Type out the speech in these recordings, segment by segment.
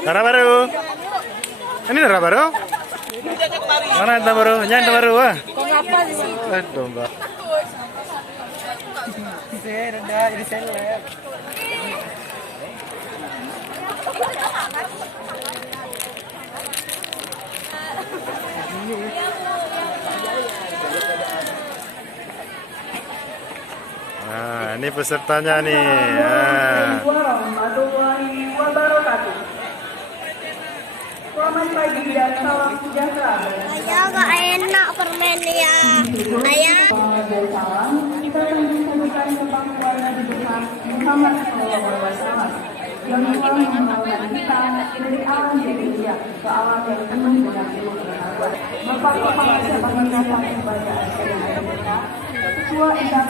Darah baru. Ini darah baru. Mana darah baru? Nyai darah baru wah. Kok ngapa sih? Domba. Saya rendah jadi seleb. Nah, ini pesertanya nih. Warahmatullahi wabarakatuh. Selamat pagi dan salam sejahtera. Ayah gak enak permennya. Ayah. Dan salam kita menyampaikan tentang keluarga di depan Muhammad SAW yang telah membawa kita dari alam dunia ke alam yang penuh dengan ilmu pengetahuan. Bapak Kepala Cabang Pendidikan Kepada SMK, Ketua IDAP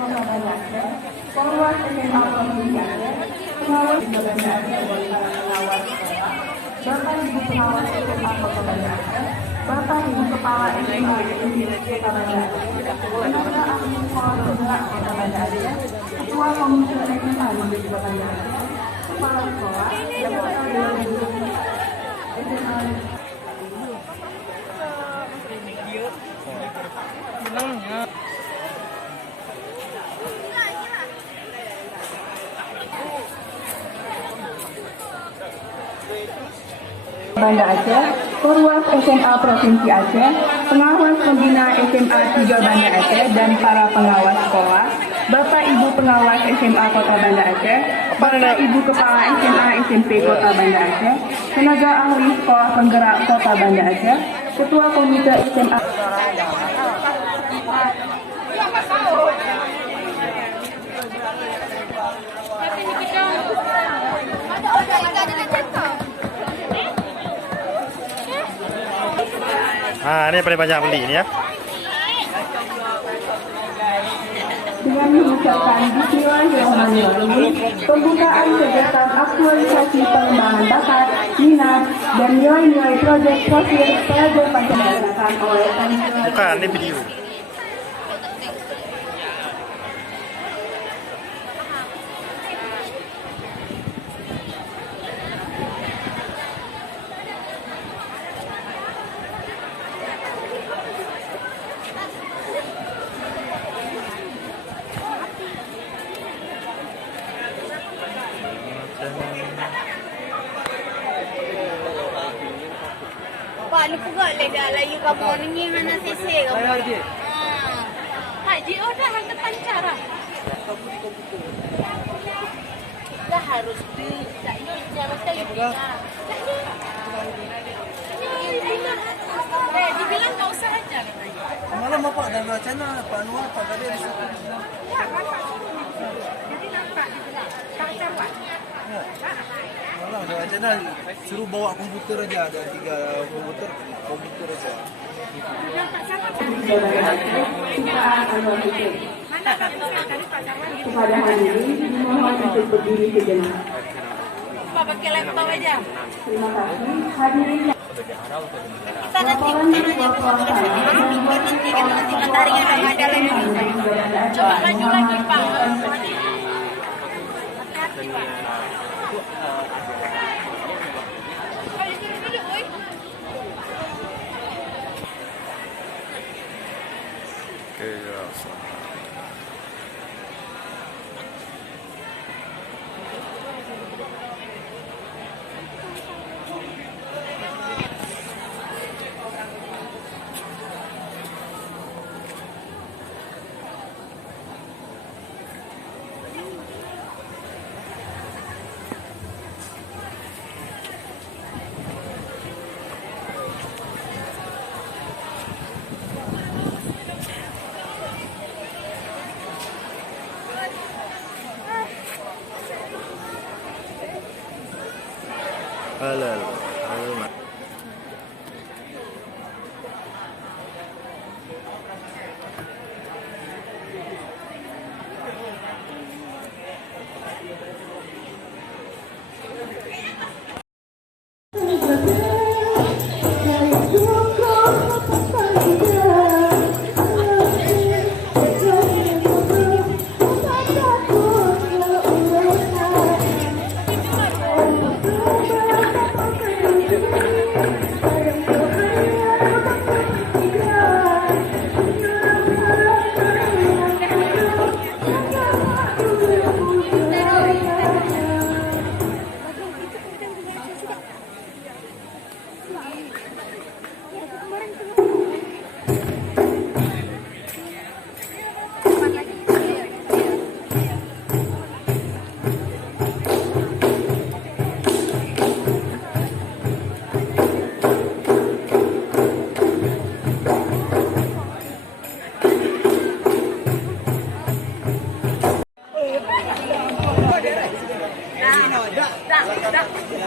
Kota Banda Aceh, Polres SMA Provinsi Aceh, Pengawas Banda Aceh dan para pengawas sekolah, Bapak Ibu Pengawas SMA Kota Banda Aceh, Bapak Ibu Kepala SMA Kota Banda Aceh, Tenaga Ahli Sekolah Penggerak Kota Banda Aceh, Ketua Komite SMA Negeri Kota Banda Aceh, Kepala Sekolah, dan para guru SMA. Banda Aceh, Perwas SMA Provinsi Aceh, pengawas pembina SMA 3 Banda Aceh dan para pengawas sekolah, Bapak Ibu pengawas SMA Kota Banda Aceh, Bapak Ibu Kepala SMA SMP Kota Banda Aceh, tenaga ahli sekolah penggerak Kota Banda Aceh, Ketua Komite SMA. Nah, ini paling banyak beli ini ya. Dengan mengucapkan Bismillahirrahmanirrahim, pembukaan kegiatan aktualisasi pengembangan bakat, minat, dan nilai-nilai proyek profil pelajar Pancasila oleh Bukan, ini video. Pak, ni pun gak lega layu kamu ni mana sisi kamu. Haji udah hantar pancara. Dah harus di tak ini cara sekali. Dibilang nggak usah aja katanya. Malam Bapak dan wacana Pak Anwar Pak tadi ada satu. Jadi nampak dibilang tak siapa. Malam ada wacana suruh bawa komputer aja, ada 3 komputer aja. Nampak siapa? Kepada hadirin, dimohon untuk berdiri sejenak. Pak pakai laptop aja. Terima kasih. Hadirin Kita nanti matahari yang ada lagi. Coba maju lagi Pak. Hati-hati Pak. Halo. Halo, Mas.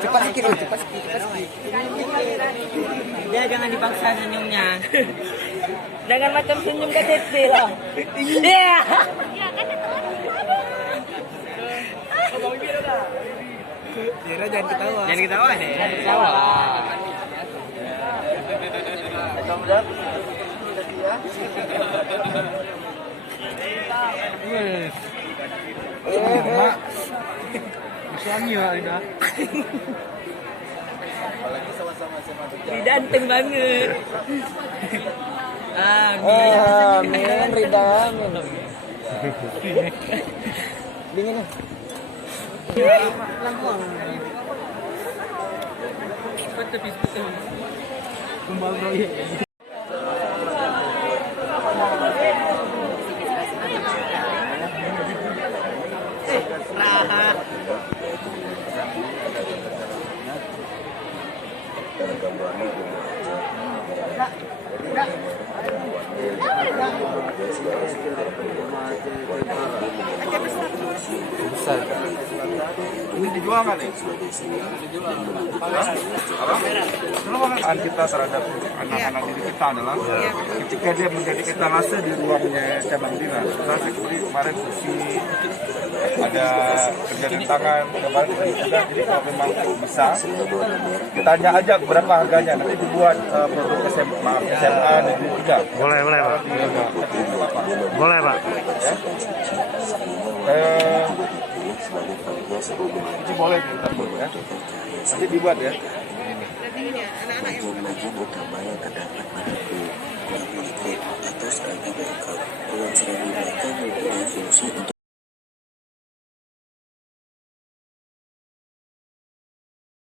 Cepat sedikit, cepat sedikit. Dia jangan dipaksa senyumnya. Jangan macam senyum KTP lah. Iya. Dira jangan ketawa. Jangan ketawa deh. Jangan ketawa. Mak. Suami lah Rida. Rida anteng banget. Amin, Rida, amin. Dingin ya? Kumbal proyek. Besar. Ini dijual nggak nih? Penghargaan kita terhadap anak-anak didik kita adalah ketika dia menjadi etalase di ruangnya cabang Dira. Saya seperti kemarin kursi, ada kerjaan tangan, kemarin kita jadi kalau memang bisa, kita tanya aja berapa harganya, nanti dibuat produk SMA, negeri 3. Boleh, Pak. Boleh, Pak. Itu boleh kita buat ya. Nanti dibuat ya.